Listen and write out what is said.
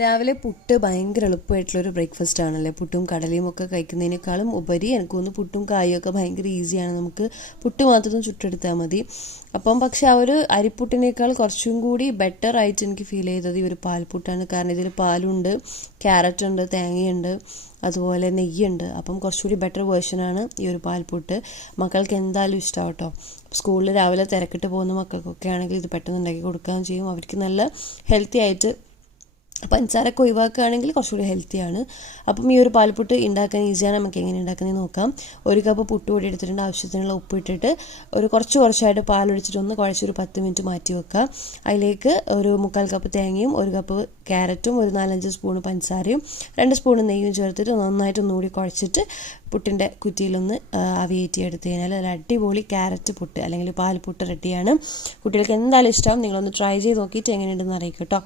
രാവിലെ പുട്ട് ഭയങ്കര എളുപ്പമായിട്ടുള്ളൊരു ബ്രേക്ക്ഫാസ്റ്റ് ആണല്ലേ. പുട്ടും കടലയും ഒക്കെ കഴിക്കുന്നതിനേക്കാളും ഉപരി എനിക്ക് തോന്നുന്നു പുട്ടും കായും ഒക്കെ ഭയങ്കര ഈസിയാണ്. നമുക്ക് പുട്ട് മാത്രം ചുട്ടെടുത്താൽ മതി. അപ്പം പക്ഷെ ആ ഒരു അരിപ്പുട്ടിനേക്കാൾ കുറച്ചും കൂടി ബെറ്റർ ആയിട്ട് എനിക്ക് ഫീൽ ചെയ്തത് ഈ ഒരു പാൽപ്പുട്ടാണ്. കാരണം ഇതിൽ പാലുണ്ട്, ക്യാരറ്റ് ഉണ്ട്, തേങ്ങയുണ്ട്, അതുപോലെ നെയ്യുണ്ട്. അപ്പം കുറച്ചുകൂടി ബെറ്റർ വേർഷനാണ് ഈ ഒരു പാൽപ്പുട്ട്. മക്കൾക്ക് എന്തായാലും ഇഷ്ടമാവും കേട്ടോ. സ്കൂളിൽ രാവിലെ തിരക്കിട്ട് പോകുന്ന മക്കൾക്കൊക്കെ ആണെങ്കിൽ ഇത് പെട്ടെന്ന് ഉണ്ടാക്കി കൊടുക്കുകയും ചെയ്യും. അവർക്ക് നല്ല ഹെൽത്തി ആയിട്ട് പഞ്ചസാരൊക്കെ ഒഴിവാക്കുകയാണെങ്കിൽ കുറച്ചുകൂടി ഹെൽത്തിയാണ്. അപ്പം ഈ ഒരു പാൽപ്പുട്ട് ഉണ്ടാക്കാൻ ഈസിയാണ്. നമുക്ക് എങ്ങനെ ഉണ്ടാക്കുന്നത് നോക്കാം. ഒരു കപ്പ് പുട്ട് പൊടി എടുത്തിട്ടുണ്ട്. ആവശ്യത്തിനുള്ള ഉപ്പ് ഇട്ടിട്ട് കുറച്ചായിട്ട് പാലൊഴിച്ചിട്ട് ഒന്ന് കുഴച്ചൊരു 10 മിനിറ്റ് മാറ്റി വെക്കുക. അതിലേക്ക് ഒരു 3/4 കപ്പ് തേങ്ങയും 1 കപ്പ് ക്യാരറ്റും 4-5 സ്പൂൺ പഞ്ചസാരയും 2 സ്പൂൺ നെയ്യും ചേർത്തിട്ട് നന്നായിട്ട് ഒന്നുകൂടി കുഴച്ചിട്ട് പുട്ടിൻ്റെ കുറ്റിയിലൊന്ന് അവിയേറ്റി എടുത്തു കഴിഞ്ഞാൽ ഒരു അടിപൊളി ക്യാരറ്റ് പുട്ട് അല്ലെങ്കിൽ പാൽപ്പുട്ട് റെഡിയാണ്. കുട്ടികൾക്ക് എന്തായാലും ഇഷ്ടമാവും. നിങ്ങളൊന്ന് ട്രൈ ചെയ്ത് നോക്കിയിട്ട് എങ്ങനെയുണ്ടെന്ന് അറിയിക്കും കേട്ടോ.